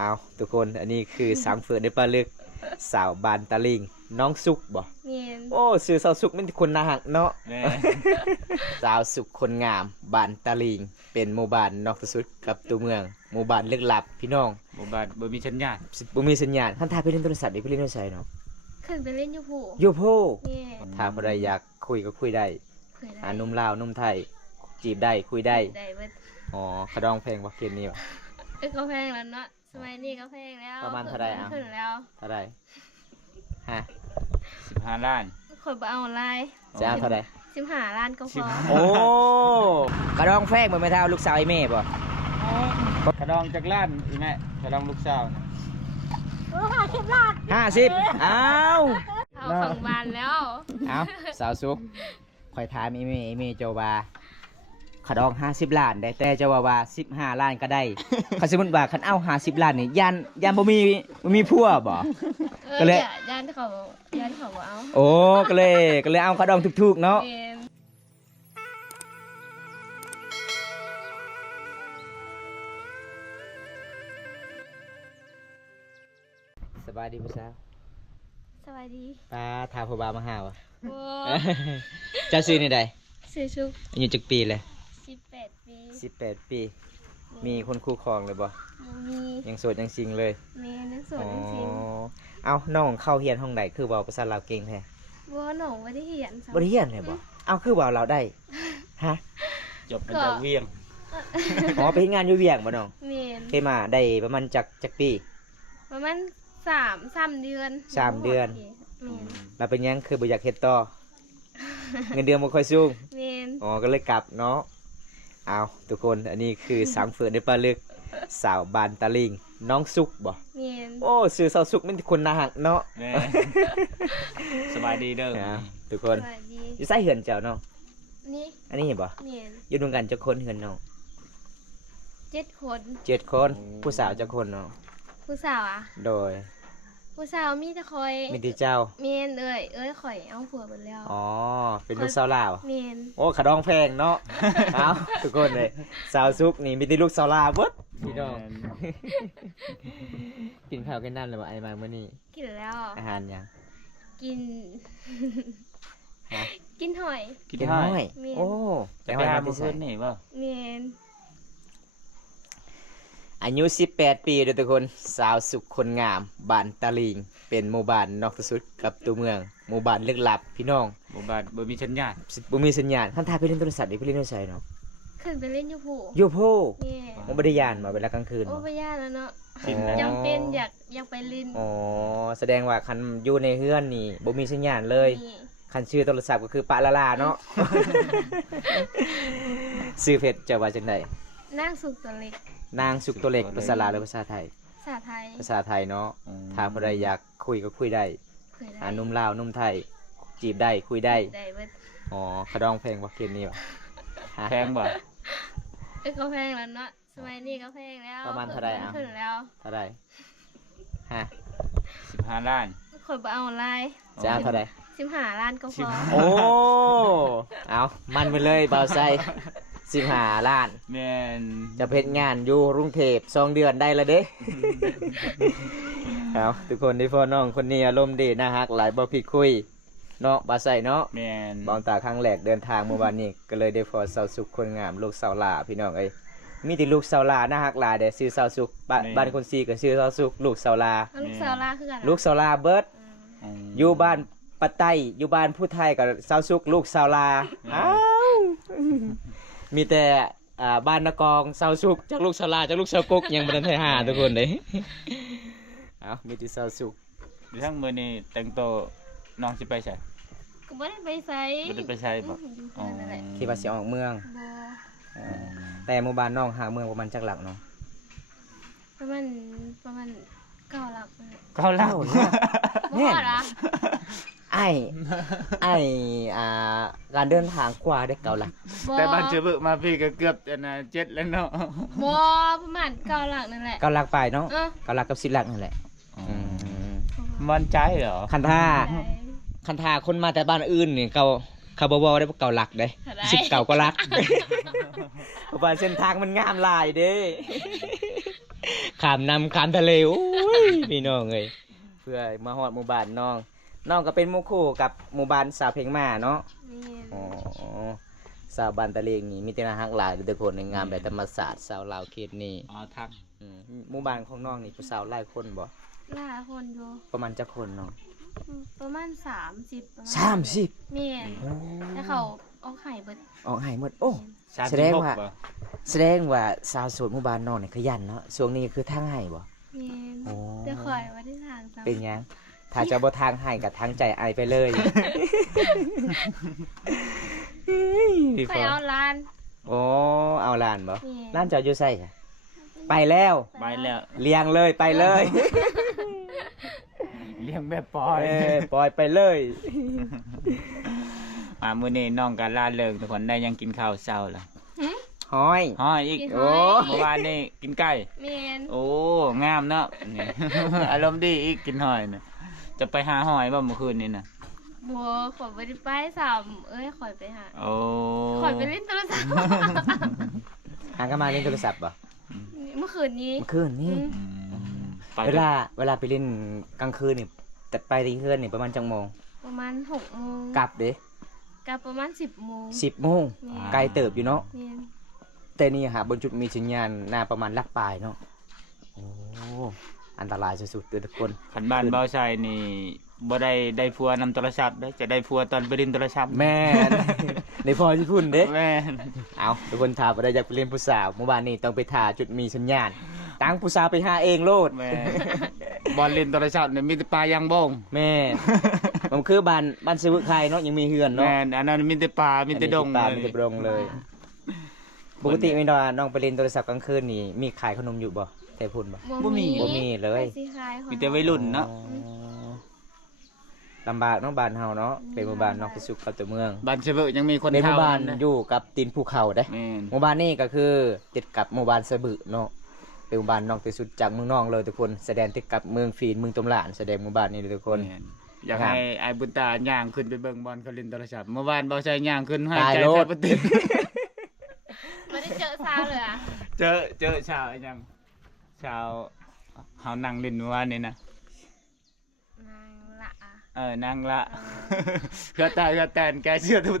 เอาทุกคนอันนี้คือสังเฟิร์นในปลาลึกสาวบานตะลิงน้องสุกบ่เมียนโอ้สื่อสาวสุกมันคนน่าหักเนาะ แม่ สาวสุกคนงามบานตะลิงเป็นหมู่บ้านนอกที่สุดกับตัวเมืองหมู่บ้านลึกลับพี่น้อง บ่บาดบ่มีสัญญาณ บ่มีสัญญาณคันถ่ายไปเล่นโทรศัพท์ไปเล่นโทรศัพท์เนาะ ขึ้นไปเล่นยูพู โยโพ เมียน ถ้าผู้ใดอยากคุยก็คุยได้ เคยได้ หนุ่มลาวหนุ่มไทยจีบได้คุยได้ ได้เบิด อ๋อขะดองเพลงว่าเคนนี่วะ ก็แพงแล้วเนาะสมัยนี้ก็แพงแล้ว ประมาณเท่าใดอ่ะ ขึ้นแล้ว เท่าไหร่ฮะ 15ล้าน คนบ่เอาลาย จะเอาเท่าไหร่ 15 ล้านก็พอ โอ้กระดองแฟกเหมือนไม่เท่าลูกสาวไอ้เม่ป่ะ กระดองจักล้านอีแม่กระดองลูกสาวนะ 50อ้าว เอาฝั่งบานแล้ว เอาสาวซุกคอยถามไอ้เม่เจ้าว่าขะดอง50 ล้านได้แต่เจ้าว่า15 ล้านก็ได้เขาสมมติว่าคันเอา50 ล้านนี่ยันบ่มีผัวบ่ ก็เลย ย่านเขาบ่เอา โอ้ก็เลยเอาขะดองถูกๆเนาะ เมียน สบายดีผู้สาว สวัสดี ป้าทาผู้บ่าวมาหาวะ โอ้ เจ้าซื้อในใด ซื้อชุก อายุจักปีเลย 18 ปี 18 ปี มีคนคู่ครองเลยบ่ บ่มี ยังโสดยังซิงเลย เมียนนักสว อ๋ น อ จริง เอาน้องเข้าเฮียนห้องใดคือเว้าภาษาลาวเก่งแท้ ๆบ่หนองบ่ได้เหียนซ้ำ บ่ได้เฮียนเลยบ่เอาคือเว้าลาวได้ฮะ จบมาจากเวียง อ๋อไปเฮ็ดงานอยู่เวียงบ่น้อง เมียน เคยมาได้ประมาณจักปี ประมาณ3 เดือน 3 เดือน เมียน แล้วเป็นหยังคือบ่อยากเฮ็ดต่อ เงินเดือนบ่ค่อยสูง เมียน อ๋อก็เลยกลับเนาะเอาทุกคนอันนี้คือสังเฟิร์นในปลาลึกสาวบานตะลิงน้องสุกบ่ เมียน โอ้สื่อสาวสุกมันคนน่าหักเนาะ แม่ สบายดีเด้อ เอาทุกคน สวัสดี อยู่ใส่เหือนเจ้าเนาะ นี่ อันนี้เห็นบ่ เมียน อยู่ดวงกันจักคนเหือนน้อง 7 คน 7 คนผู้สาวจักคนเนาะ ผู้สาวอ่ะ โดย ผู้สาวมีแต่คอย มีที่เจ้า เมียนข่อยเอาผัวไปแล้ว อ๋อเป็นลูกสาวลาว เมียน โอ้ขะดองแพงเนาะ เอาทุกคนเลยสาวสุกนี่มีแต่ลูกสาวลาวเบิดพี่น้อง กินข้าวกันน้ำเลยบ่ไอ้มามื้อนี้ กินแล้ว อาหารหยัง กิน ฮะ กินหอย กิน กิน ห้อ น้อย ย โอ้ จะไปหาหมู่ ใส่ เพิ่นนี่บ่ เมียน อายุ18 ปีเด้อทุกคนสาวสุขคนงามบ้านตะลิงเป็นหมู่บ้านนอกที่สุดกับตัวเมืองหมู่บ้านลึกลับพี่น้อง บ่บาดบ่มีสัญญาณ บ่มีสัญญาณคันถ่ายไปเล่นโทรศัพท์ไปเล่นโทรศัพท์เนาะ ขึ้นไปเล่นยูพู โยโพ เมียน มันบ่ได้ยานมาเวลากลางคืน โอ้ บ่ ไปย่านแล้วเนาะ ชินแล้ว จำเป็นอยากไปลิน อ๋อแสดงว่าคันอยู่ในเฮือนนี่บ่มีสัญญาณเลย นี่ คันชื่อโทรศัพท์ก็คือปะละลาเนาะ ชื่อเพจจะว่าจังได๋ นั่งสุกตัวเล็ก นางสุกตัวเล็กภาษาลาวหรือภาษาไทย ภาษาไทย ภาษาไทยเนาะ อืม ถ้าผู้ใดอยากคุยก็คุยได้ เคยได้ หนุ่มลาวหนุ่มไทยจีบได้คุยได้ ได้เบิด อ๋อขะดองเพลงว่าเคนนี่วะฮะ แพงบ่ ก็แพงแล้วเนาะสมัยนี้ก็แพงแล้ว ประมาณเท่าใดอ่ะ ขึ้นแล้ว เท่าไหร่ฮะ 15ล้าน คนบ่เอาลาย จะเอาเท่าไหร่ 15 ล้านก็พอ โอ้ เอามันไปเลยเบาไซ15 ล้าน แม่น จะเพชรงานอยู่กรุงเทพ2 เดือนได้ละเด้ เอาทุกคนที่พ่อน้องคนนี้อารมณ์ดีนะฮักหลายบ่ผิดคุยเนาะบาไซเนาะ แม่น บองตาครั้งแรกเดินทางเมื่อวานนี้ก็เลยได้พอสาวสุขคนงามลูกสาวลาพี่น้องเอ้ยมีแต่ลูกสาวลานะฮักหลายเด้ชื่อสาวสุขบ้านคนซีก็ชื่อสาวสุขลูกสาวลา แล้วลูกสาวลาคือกัน ลูกสาวลาเบิด อืม ม อยู่บ้านปะไต้อยู่บ้านผู้ไทยกับสาวสุกลูกสาวลาอ้าวมีแต่บ้านนกองสาวสุกจากลูกสาวลาจากลูกสาวกกยังบ่ทันได้หาทุกคนเลยเอามีแต่สาวสุก เดี๋ยวทั้งมื้อนี้แต่งตัวน้องสิไปไส ก็บ่ได้ไปไส บ่ได้ไปไสบ่ อยู่เพิ่นนั่นแหละ คิดว่าสิออกเมือง บ่ แต่หมู่บ้านน้องหาเมืองประมาณจักหลักเนาะ ประมาณ9 หลักนั่นแหละ เก้าเล่า บ่ฮอดอ่ะ ไอ้ไอ้การเดินทางกว่าได้เก่าหลัก บ่ แต่บ้านเจอเบิกมาพี่ก็เกือบจะนะ7แล้วเนาะ บ่ประมาณ9 หลักนั่นแหละ เก่าหลักไปเนาะ เออ เก่าหลักกับ10หลักนั่นแหละม มันใจเหรอ คันท่าคนมาแต่บ้านอื่นนี่เขาบ่ได้เก่าหลักเด้ ได้ 10เก่าก็หลัก เพราะว่าเส้นทางมันงามหลายเด้ ข้ามนำข้ามทะเลโอ้ยพี่น้องเอ้ยเพื่อมาฮอดหมู่บ้านน้องน้องก็เป็นหมู่คู่กับหมู่บ้านสาวเพลงมาเนาะ แม่น อ๋อสาวบ้านตะเลงนี่มีแต่น่าฮักหลายทุกคนในงามแบบธรรมศาสตร์สาวลาวเขตนี้ อ๋อทัก หมู่บ้านของน้องนี่ผู้สาวหลายคนบ่ หลายคนอยู่ ประมาณจักคนเนาะ ประมาณ30ประมาณ 30 แม่นแต่เขาเอาไข่เบิด ออกให้หมดโอ้ 36 แสดงว่า บ่ แสดงว่าสาวโสดหมู่บ้านน้องนี่ขยันเนาะช่วงนี้คือทางให้บ่ แม่น โอ้ แต่ข่อยว่าได้ทางซ้ำ เป็นหยังถ้าจะบ่ทางให้กับทางใจไอไปเลย ข่อยเอาล้าน โอ้เอาหลานบ่ แม่น หลานเจ้าอยู่ไสจ้ะไปแล้ว ไปแล้ว เลี้ยงเลยไปเลย เลี้ยงแบบปล่อย ปล่อยไปเลย มื้อนี้น้องก็ลาเลิกทุกคนได้ยังกินข้าวเช้าแล้ว ห้อย ฮ้อยอีก กิน โอ้ หอย เมื่อวานนี่กินไก่ แม่น โอ้งามเนาะนี่ อารมณ์ดีอีกกินหอยน่ะจะไปหาหอยบ่เมื่อคืนนี่น่ะ บัวข่อยบ่ได้ไปซ้ำข่อยไปหา โอ้ ข่อยไปเล่นโทรศัพท์ หางกันมาเล่นโทรศัพท์บ่ เมื่อคืนนี้ เมื่อคืนนี่ อืมไป เวลาไปเล่นกลางคืนนี่แต่ไปที่เฮือนนี่ประมาณจังโมง ประมาณ6 โมง กลับเด้ กลับประมาณ10 โมง 10 โมง แม่น ไกลเติบอยู่เนาะ แม่น แต่นี่หาบนจุดมีสัญญาณหน้าประมาณลักปลายเนาะโอ้อันตรายสุดๆเด้อทุกคน ขันบ้านเบาชัยนี่บ่ได้ผัวนำโทรศัพท์ได้จะได้ผัวตอนไปเล่นโทรศัพท์ แม่น ในพอที่พุ่นเด้ แม่น เอาทุกคนถามว่าได้อยากไปเล่นผู้สาวเมื่อวานนี้ต้องไปถ่าจุดมีสัญญาณตั้งผู้สาวไปหาเองโลด แม่บอลเล่นโทรศัพท์เนี่ยมีแต่ปลายางบ้ง แม่ผมคือบ้านซื้อใครเนาะยังมีเฮือนเนาะ แม่นอันนั้นมีแต่ปลามีแต่ดง อัน เล นี้ ย มีแต่ดงเลย ปกติไม่นอนน้องไปเล่นโทรศัพท์กลางคืนนี่มีขายขนมอยู่บ่แต่พุ่นบ่ บ่มีเลย ไปสิขายของ มีแต่วัยรุ่นเนาะ อ๋อลำบากเน้องบ้านเฮาเนาะเป็นหมู่บ้านนอกที่สุดกับตัวเมือง บ้านเชเวอยังมีคน ในหมู่ เฒ่า บ้าน ะ อยู่กับตีนภูเขาเด้ แม่น หมู่บ้านนี้ก็คือติดกับหมู่บ้านสะบึเนาะเป็นหมู่บ้านนอกที่สุดจากเมืองนองเลยทุกคนแสดงติดกับเมืองฟีนเมืองตมหลานแสดงหมู่บ้านนี้เลยทุกคน แม่นอยากให้ไอ้บุญตาย่างขึ้นไปเบิ่งบอลเขาเล่นโทรศัพท์เมื่อวานเบาชัยย่างขึ้นให้ ตาย ใจ โลด แทบบ่ติด ไม่ได้เจอสาวเลยอ่ะ เจอชาวไอ้ยังชาวเฮานั่งเล่นเมื่อวานนี่นะ นางละอ่ะ นั่งละเพื่อตายเพื่อแตนแกเชื่อทุก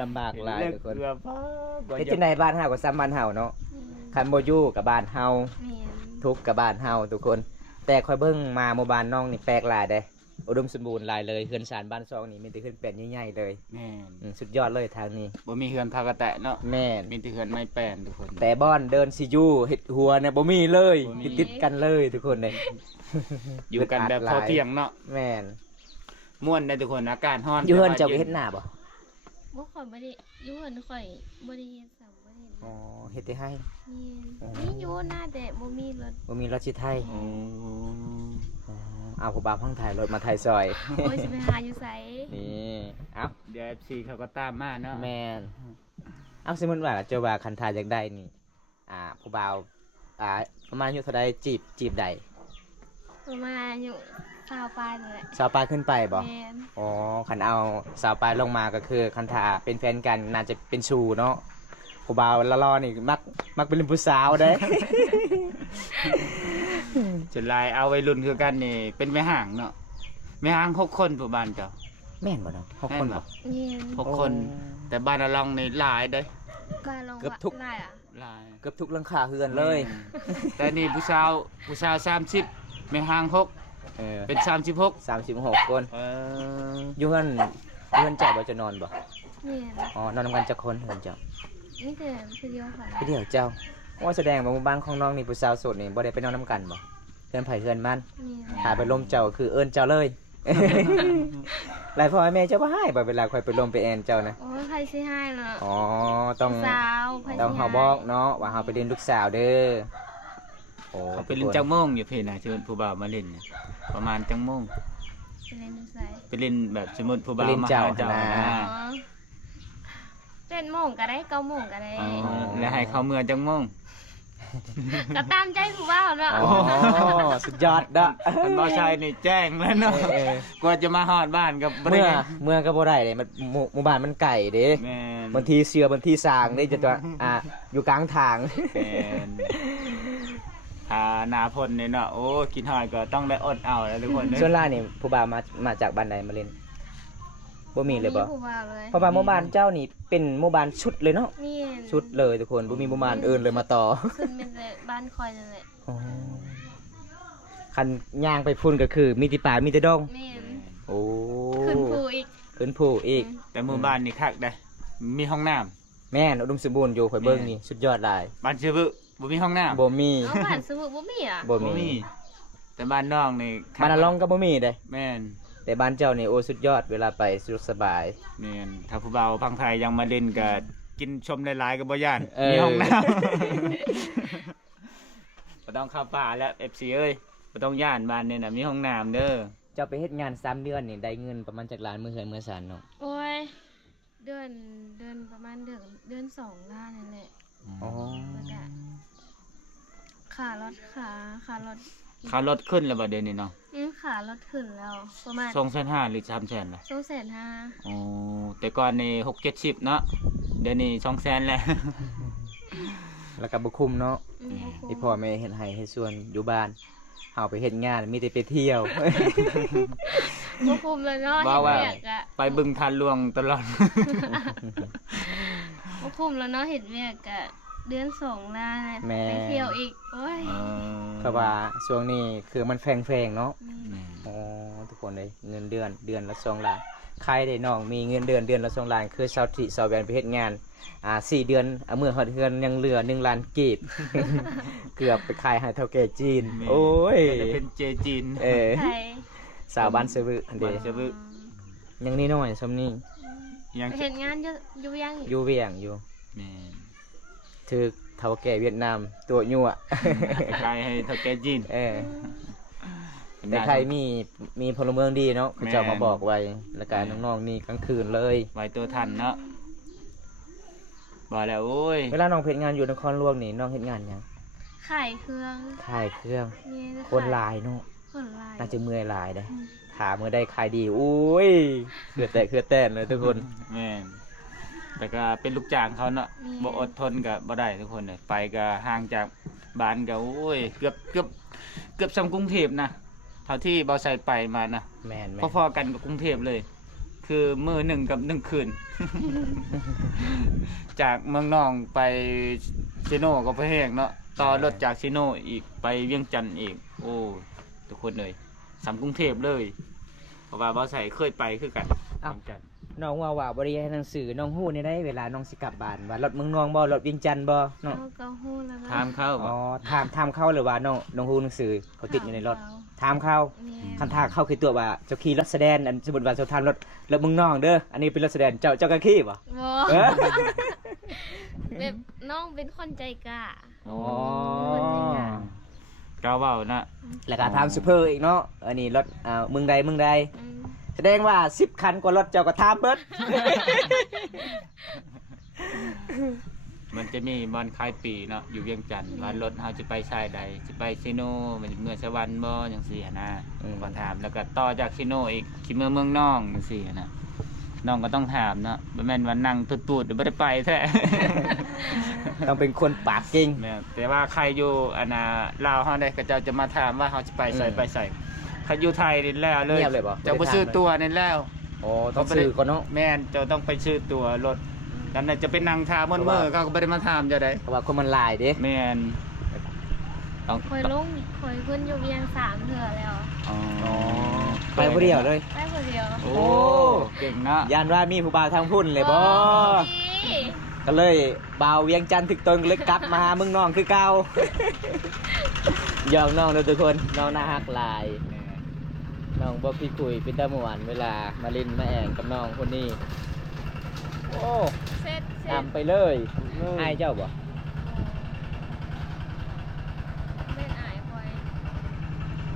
ลำบากหลายทุกคน เพื่อฟ้าบ่ เฮ็ด อยา จั ก งไดบ้านเฮาก็ซ้ำบ้านเฮาเนาะคันบ่อยู่กับบ้านเฮา แม่น ทุกข์กับบ้านเฮาทุกคน แต่ค่อยเบิ่งมาหมู่บ้านน้องนี่แปลกหลายเด้อุดมสมบูรณ์หลายเลยเฮือนศาลบ้านซองนี่มีแต่เฮือนแป้นใหญ่ๆเลย แม่น สุดยอดเลยทางนี้ บ่มีเฮือนพากระแตะเนาะ แม่น มีแต่เฮือนไม้แป้นทุกคน แต่บ้านเดินสิอยู่เฮ็ดหัวเนี่ยบ่มีเลย บ่มี ติดๆกันเลยทุกคนเลย อยู่กันแบบพอเพียงเนาะ แม่น ม่วนได้ทุกคนอากาศร้อน อยู่เฮือนเจ้าก็ แต่ว่ เฮ็ดหน้าบ่ บ่ข่อยบ่ได้อยู่เหินข่อยบ่ได้เฮ็ดซ้ํบ่ได้เฮ็ด อ๋อเฮ็ดได้ให้ นี่อยู่หน้าแต่บ่มีรถ บ่มีรถสิไทย โอ้ อ๋อเอาผู้บ่าวพังถ่ายรถมาถ่ายซอย โอ้ยสิไปหาอยู่ไส นี่เอ้า เดี๋ยว FC เขาก็ตามมาเนาะ แม่นเอ้าสมมุติว่าเจ้าว่าคันทาอยากได้นี่ผู้บ่าวประมาณอายุเท่าใดจีบใด ประมาณอยู่20ปลายนี่แหละ สาวปลายขึ้นไปบ่ แม่น อ๋อคันเอาสาวปลายลงมาก็คือคันทาเป็นแฟนกันน่าจะเป็นชูเนาะผู้บ่าวละๆนี่มักเป็นผู้สาวเด้ จุดลายเอาวัยรุ่นคือกันนี่เป็นแม่ห่างเนาะแม่ห่าง6คนผู้บ้านเจ้า แม่นบ่เนาะหกคนบ่ แม่น 6คนแต่บ้านละลองนี่หลายเด้อ บ้านลง เกือบทุก หลายอ่ะ หลาย เกือบทุกหลังคาเฮือนเลย แต่นี่ผู้สาว30แม่ห่าง6 เออ เป็น36 36 คน อยู่เฮือนเจ้าบ่จะนอนบ่ แม่น อ๋อนอนนำกันจักคนเฮือนเจ้า นี่แต่ผู้เดียวค่ะ ไปเดี๋ยวเจ้าว่าแสดงว่าหมู่บ้านของน้องนี่ผู้สาวโสดนี่บ่ได้ไปนอนนำกันบ่เฮือนไผเฮือนมัน แม่น ถ้าไปลมเจ้าคือเอิ้นเจ้าเลย หลายพ่อแม่เจ้าบ่ให้บ่เวลาค่อยไปลมไปแอนเจ้านะ โอ้ยใครสิให้เนาะ อ๋อต้อง สาวใครสิ ต้อง ให้ เฮาบอกเนาะว่าเฮาไปเรียนลูกสาวเด้อโอ้ เขาไปเล่นจังโมงอยู่เพิ่นน่ะเชิญผู้บ่าวมาเล่นเนี่ยประมาณจังโมง ไปเล่นดูไส ไปเล่นแบบสมมุติผู้บ่าว ไปเล่น มา เจ้า หาเจ้า นะ นะ อ๋อเล่นโมงก็ได้9โมงก็ได้ อ๋อแล้วให้เขาเมื่อจังโมง ก็ตามใจผู้บ่าวเนาะ อ๋อสุดยอดเด้อ ท่านบ่ชายนี่แจ้งแล้วเนาะ เออ กว่าจะมาฮอดบ้านกับบ่ได้ เมื่อก็บ่ได้เด้มันหมู่บ้านมันไกลเด้ แม่น บางทีเสือบางทีสร้างนี่จะตัวอยู่กลางทาง แม่นถ้าหนาพลเนี่ยเนาะโอ้กินหอยก็ต้องได้อดเอาแล้วทุกคนเด้อ ส่วนล่านี่ผู้บ่าวมาจากบ้านใดมาเล่นบ่มีเลยบ่ ผู้บ่าวเลย เพราะว่าหมู่บ้านเจ้านี่เป็นหมู่บ้านชุดเลยเนาะ นี่ ชุดเลยทุกคนบ่มีหมู่บ้านอื่นเลยมาต่อ ขึ้นเป็นแต่บ้านคอยนั่นแหละ คันย่างไปพุ่นก็คือมีแต่ป่ามีแต่ดง แม่น โอ้ ขึ้นภูอีก ขึ้นผู้อีก แต่หมู่บ้านนี่คักได้มีห้องน้ำ แม่นอุดมสมบูรณ์อยู่ข่อยเบิ่งนี่สุดยอดหลาย บ้านชื่อบึบ่มีห้องน้ำ บ่มี เอาบ้านสมุทรบ่มีอ่ะ บ่ บ่ มี มีแต่บ้านน้องนี่คัก บ้านอาลองก็บ่มีเด้ แม่น แต่บ้านเจ้านี่โอ้สุดยอดเวลาไปสะดวกสบาย แม่นถ้าผู้เบาพังไทยยังมาเล่นก็กินชมหลายๆก็บ่ย่าน เออ มีห้องน้ำ บ่ต้องเข้าป่าแล้ว FC เอ้ยบ่ต้องย่านบ้านนี่น่ะมีห้องน้ำเด้อ เจ้าไปเฮ็ดงาน3เดือนนี่ได้เงินประมาณจักล้านมื้อเฮือนมื้อซานเนาะ โอ้ยเดือนประมาณเดือน2ล้านนั่นแหละ อ๋อ แล้วก็ขารถค่ารถขึ้นแล้วบ่เดี๋ยวนี้เนาะ ขารถขึ้นแล้วประมาณ 2,500,000หรือ300,000ล่ะ 250,000 อ๋อแต่ก่อนนี่6-70เนาะเดี๋ยวนี้200,000แล้ว แล้วก็บ่คุ้มเนาะ บ่คุ้ม ที่พ่อแม่เฮ็ดให้เฮ็ดส่วนอยู่บ้านเฮาไปเฮ็ดงานมีแต่ไปเที่ยว บ่คุ้มเลยเนาะ ว่า เฮ็ด ว่า เวียกอะ ไปบึงทันหลวงตลอด บ่คุ้มแล้วเนาะเฮ็ดเวียกอะเดือน2ล้าน แม่ ไปเที่ยวอีกโอ้ย เพราะว่าช่วงนี้คือมันแพงๆเนาะ นี่ อ๋อทุกคนเลยเงินเดือนละ2ล้านใครได้น้องมีเงินเดือนละ2ล้านคือชาวที่ชาวแวนไปเฮ็ดงาน4เดือนเมื่อฮอดเดือนยังเหลือ1ล้านกีบ เกือบไปขายให้เฒ่าแก่จีน แม่ โอ้ย จะเป็นเจจีน เออ ไทย สาวบ้านเซบึอันเด บ้านเซบึ ยังนี่น้อยซำนี้ ยัง ไปเฮ็ดงานอยู่ยังอีก อยู่เวียงอยู่ แม่น ถือเฒ่าแก่เวียดนามตัวยั่ว ขายให้เท่าแก่จีน เออ แต่ใครมีพลเมืองดีเนาะเขาจะมาบอกไว้แล้วการน้องๆนี่กลางคืนเลย ไว้ตัวทันเนาะบ่แล้วโอ้ย เวลาน้องเพชรงานอยู่นครหลวงนี่น้องเฮ็ดงานหยัง ขายเครื่อง ขายเครื่อง นี่ คนหลายเนาะ คนหลาย น่าจะเมื่อยหลายเด้ขาเมื่อได้ขายดีโอ้ยเคือแต้นเลยทุกคน แม่นแต่ก็เป็นลูกจ้างเขาเนาะบ่อดทนก็บ่ได้ทุกคนเลยไปก็ห่างจากบ้านก็โอ้ยเกือบซำกรุงเทพนะเท่าที่เบาใส่ไปมานะ แม่น พอๆกันกับกรุงเทพเลย คือมื้อหนึ่งกับ1คืน จากเมืองนองไปซิโนก็ไปแห้งเนาะต่อรถจากซิโนอีกไปเวียงจันทน์อีกโอ้ทุกคนเลยสำกรุงเทพเลยเพราะว่าเบาใส่เคยไปคือกันเวียงจันทน์ น้องว่าบ่ได้เรียนหนังสือน้องฮู้นี่ได้เวลาน้องสิกลับบ้านว่ารถเมืองนองบ่รถเวียงจันทน์บ่น้อง เอาก็ฮู้แล้วนะ ถามเขา อ๋ บ่ อถามเข้าหรือว่าน้องฮู้หนังสือเขาติดอยู่ในรถถามเข้า นี่ คันทางเข้าคือตัวว่าเจ้าขี่รถแสดงอันสมมุติว่าเจ้าทานรถเมืองนองเด้ออันนี้เป็นรถแสดงเจ้าก็ขี่บ่ บ่ เออ แบบน้องเป็นคนใจกล้า อ๋อ เกาเว้านะ แล้วก็ถามซูเปอร์อีกเนาะอันนี้รถเมืองใดอืม แสดงว่า10คันกว่ารถเจ้าก็ถามเบิด มันจะมีบอนคล้ายปีเนาะอยู่เวียงจันทน์ว่ารถเฮาจะไปชายใดสิไปซิโนมันเมื่อสวรรค์บ่จังซี่หั้นนะก็ถามแล้วก็ต่อจากซิโนอีกสิเมืองนองจังซี่หั้นนะน้องก็ต้องถามเนาะบ่แม่นว่านั่งตูดๆเดี๋ยวบ่ได้ไปแท้ ต้องเป็นคนปากเก่ง แม่นแต่ว่าใครอยู่อันน่ะลาวเฮาได้ก็เจ้าจะมาถามว่าเฮาสิไปไสไปไสใครอยู่ไทยนี่แล้วเลย เงียบเลยบ่ เจ้าบ่ซื้อตั๋วนี่แล้ว อ๋อต้องซื้อก่อนเนาะ แม่นเจ้าต้องไปซื้อตั๋วรถดังนั้นจะไปนั่งท่ามื้อๆเขาก็บ่ได้มาถามเจ้าได้ เพราะว่าคนมันหลายเด้ แม่นต้อง คอยลงคอยขึ้นอยู่เวียง3เทื่อแล้ว อ๋อ ไปผู้เดียวเลย ไปคนเดียว โอ้เก่งเนาะ ยานว่ามีผู้บ่าวทางพุ่นเลยบ่ นี่ ก็เลยบ่าวเวียงจันทน์ถึกตนก็เลยกลับมาหาเมืองน้องคือเก่า หยอกน้องเด้อทุกคนน้องน่าฮักหลาย น้องบ่พี่คุยเป็นตาม่วนเวลามาเล่นมาแองกับน้องคนนี้ โอ้ เสร็จ ตามไปเลยอายเจ้าบ่ เล่นอายคอย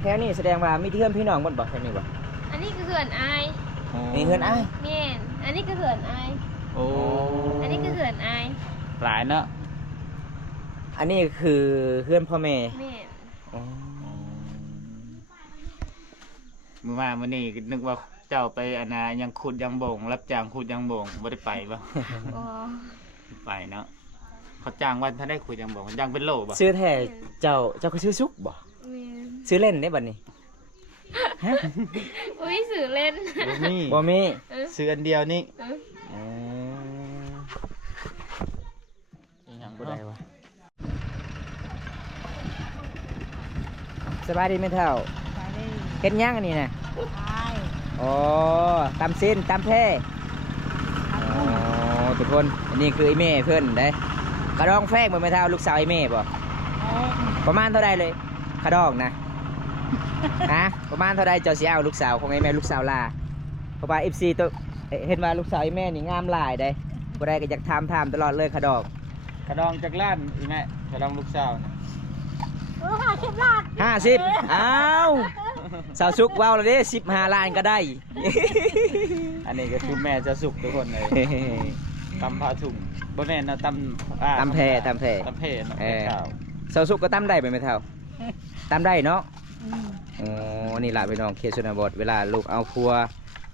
แถวนี้แสดงว่ามีเพื่อนพี่น้องบ่แถวนี้บ่ อันนี้คือเขื่อนอาย มีเพื่อนอ้าย แม่นอันนี้คือเขื่อนอาย โอ้ อันนี้คือเขื่อนอาย หลายเนาะ อันนี้คือเพื่อนพ่อแม่ แม่น อ๋อ มื้อมามื้อนี้นึกว่า เจ้าไปอันน่ะยังขุดยังโบ่งรับจ้างขุดยังโบ่งบ่ได้ไปบ่ อ๋อ ไปเนาะเขาจ้างวันถ้าได้ขุดยังโบ่งจ้างเป็นโลบ่ ซื้อแท้เจ้าก็ซื้อซุกบ่ แม่น ซื้อเล่นได้บัดนี้ฮะ อุ้ยสื่อเล่น บ่มี บ่มี ซื้ออันเดียวนี่ เออ อ๋อ อีหยัง บ่ บ่ ได้ ได้ วะสบายดีไหมเท่า ไปเลย เฮ็ดหยังอันนี้น่ะ ไป อ๋อตำสิ้นตำแพ้อ๋อทุกคนอันนี้คือไอ้แม่เพิ่นได้กระดองแฟงบ่แม่เท่าลูกสาวไอ้แม่บ่ประมาณเท่าใดเลยกระดองนะ ฮะประมาณเท่าใดเจ้าสิเอาลูกสาวของไอ้แม่ลูกสาวลาเพราะว่า FC ตัวเห็นว่าลูกสาวไอ้แม่นี่งามหลายได้บ่ได้ก็อยากถามตลอดเลยกระดอง กระดองจากล้านอีแม่กระดองลูกสาวนะ 50 ล้าน 50อ้าวสาวสุกว้าวแล้วเด้15ล้านก็ได้ อันนี้ก็คือแม่จะสุกทุกคนเลยตำผ้าถุงบ่แม่นนะตำ ตำแพร่ตำแพร่ ตำแพร่เนาะ เออ ข้าว สาวสุกก็ตำได้ไหมเท่าตำได้เนาะ อืม อ๋อนี่ล่ะพี่น้องเคสชนบทเวลาลูกเอาครัว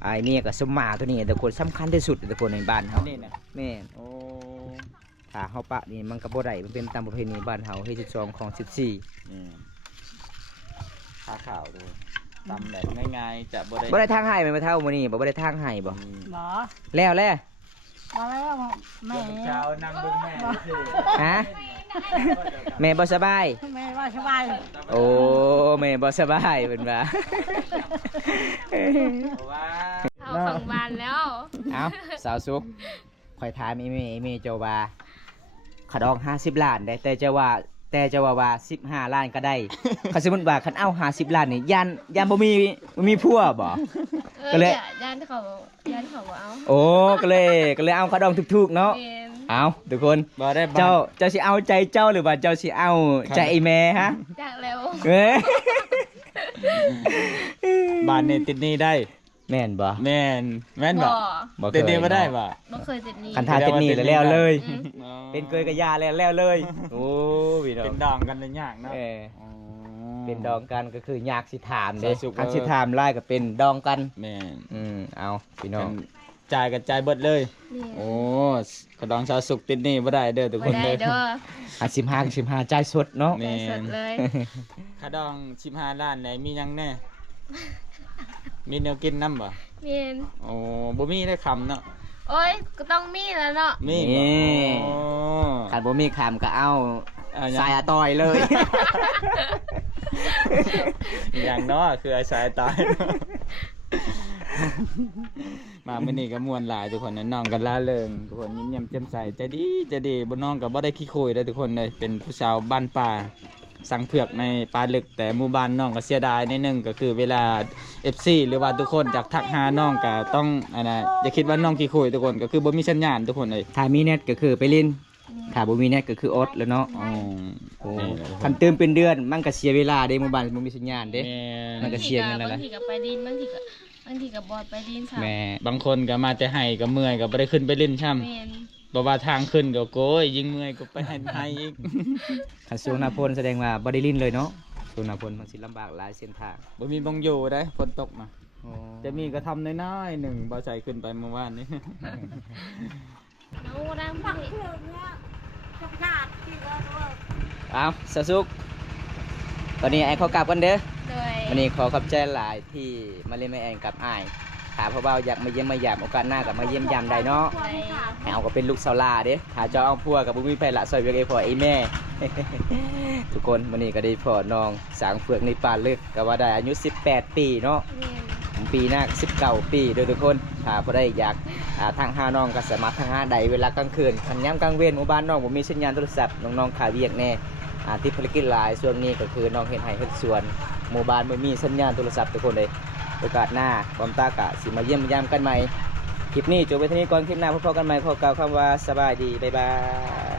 ไอ้นี่ก็สมมาตัวนี้แต่คนสำคัญที่สุดแต่คนในบ้าน อั เฮาน นี้นะ แม่น โอ้ ถ้าเฮาปะนี่มันก็บ่ได้มันเป็นตามประเพณีบ้านเฮาเฮ็ด12ของ14 นี่ผ้าขาวด้วยตำแบบง่ายๆจะบ่ได้ บ่ได้ทางให้ไหมเท่ามื้อนี้บ่ได้ทางให้บ่ หมอ แล้วแหละ มาแล้วแม่ เช้านั่งเบิ่งแม่คือ ฮะแม่บ่สบาย แม่ว่าสบาย โอ้แม่บ่สบายเพิ่นว่า เพราะว่า เอาฝั่งบ้านแล้ว เอ้าสาวสุกข่อยถามอีเมเจ้าว่าขดอง50ล้านได้แต่เจ้าว่า15ล้านก็ได้ คันสมมุติว่าคันเอา50ล้านนี่ย่านบ่มีผัวบ่ ก็เลย ย่านเขาบ่เอา โอ้ก็เลยเอาขดองถูกๆเนาะ แม่น เอาทุกคน บ่ได้บ้าน เจ้าสิเอาใจเจ้าหรือว่าเจ้าสิเอาใจไอ้แม่ฮะ จากแล้ว เอ้ย บ้านนี่ติดหนี้ได้ แม่นบ่ แม่นบ่ บ่เค ติด ย หนี้บ่ได้บ่ บ่เคยติดหนี้ คันทาติดหนี่แล้วเลย อืม เป็นเกยกะยาแล้วเลย โอ้พี่น้อง เป็นดองกันเลยยากเนาะ เออ อ๋อ เป็นดองกันก็คือยากสิถามเด้ สาวสุข คันสิถามไล่ก็เป็นดองกัน แม่น เอาพี่น้อง จ่ายกับจ่ายเบิดเลย นี่ โอ้กระดองชาวสุกติดหนี่บ่ได้เด้อทุก บ่ คน ได้ เด้อ เด้อ 15จ่ายสดเนาะ แม่ ได้สดเลย กระดอง15ล้านไหนมีหยังแน่ มีแนวกินนำบ่ แม่น โอ้บ่มีได้คำเนาะ โอ้ยก็ต้องมีแล้วเนาะ มีบ่ นี่ โอ้ คันบ่มีคำก็เอา เอาหยัง สายอาต่อยเลย อย่างเนาะคือไอ้สายตายเนาะมามื้อนี้ก็ม่วนหลายทุกคนนะน้องกันล่าเริงทุกคนยิ้มแย้มแจ่มใสใจดีบ่น้องก็บ่ได้ขี้โคยเด้อทุกคนเลยเป็นผู้สาวบ้านป่าสังเผือกในป่าลึกแต่หมู่บ้านน้องก็เสียดายนิดนึงก็คือเวลา FC หรือว่าทุกคนจากทักหาน้องก็ต้องอันน่ะอย่าคิดว่าน้องขี้โคยทุกคนก็คือบ่มีสัญญาณทุกคนเลย ถ้ามีเน็ตก็คือไปลินถ้าบ่มีเน็ตก็คืออดแล้วเนาะ อ๋อ โอ้ นี่แหละทุกค คั น นตื่นเป็นเดือนมันก็เสียเวลาเด้หมู่บ้านบ่มีสัญญาณเด้ แม่ มันก็เสียเงินแล้วนะ บางทีก็ไปดินบางทีก็บอดไปดินค่ะ แม่ บางคนก็มาแต่ให้ก็เมื่อยก็บ่ได้ขึ้นไปเล่นช่ำ แม่น บ่ว่าทางขึ้นก็โกยยิ่งเมื่อยก็ไปให้อีก คันสูงหน้าพลแสดงว่าบ่ได้ลินเลยเนาะสูงหน้าพลมันสิลำบากหลายเส้นทาง บ่มีบงอยู่ได้ฝนตกนะ โอ้ จะมีก็ทำน้อยๆหนึ่งบ่ใส่ขึ้นไปเมื่อวานนี้ น้องดังพี่ เรื่องเนี้ยจะขาดที่ว่า เอาสะสุกตอนนี้ไอ้เขากลับกันเด้อ โดย วันนี้ขอขอบใจหลายที่มาเล่นแม่แอนกับอ้ายถามพ่อเบาอยากมาเยี่ยมมายามโอกาสหน้ากับมาเยี่ยมยามใดเนาะ ใน ให้เอาก็เป็นลูกสาวลาเด้ถ้าเจ้าเอาพัวกับบุ้มีไผละซอยเวียกไอ้พ่อไอ้แม่ ทุกคนวันนี้ก็ได้พ่อน้องสางเฟือกในป่าลึกก็ว่าได้อายุ18 ปีเนาะ แม่น ปีหน้า19 ปีโดยทุกคนถ้าพอได้อยากทางหาน้องก็สามารถทางหาใดเวลากลางคืนคันย้ำกลางเว้นหมู่บ้านน้องบ่มีสัญญาณโทรศัพท์น้องๆขาเวียกแน่ที่ภารกิจหลายส่วนนี้ก็คือน้องเฮ็ดไร่เฮ็ดสวนหมู่บ้านบ่มีสัญญาณโทรศัพท์ทุกคนเลยโอกาสหน้าความตากะสิมาเยี่ยมยามกันใหม่คลิปนี้จบไปเท่านี้ก่อนคลิปหน้าพบกันใหม่ขอกล่าวคำว่าสบายดีบ๊ายบาย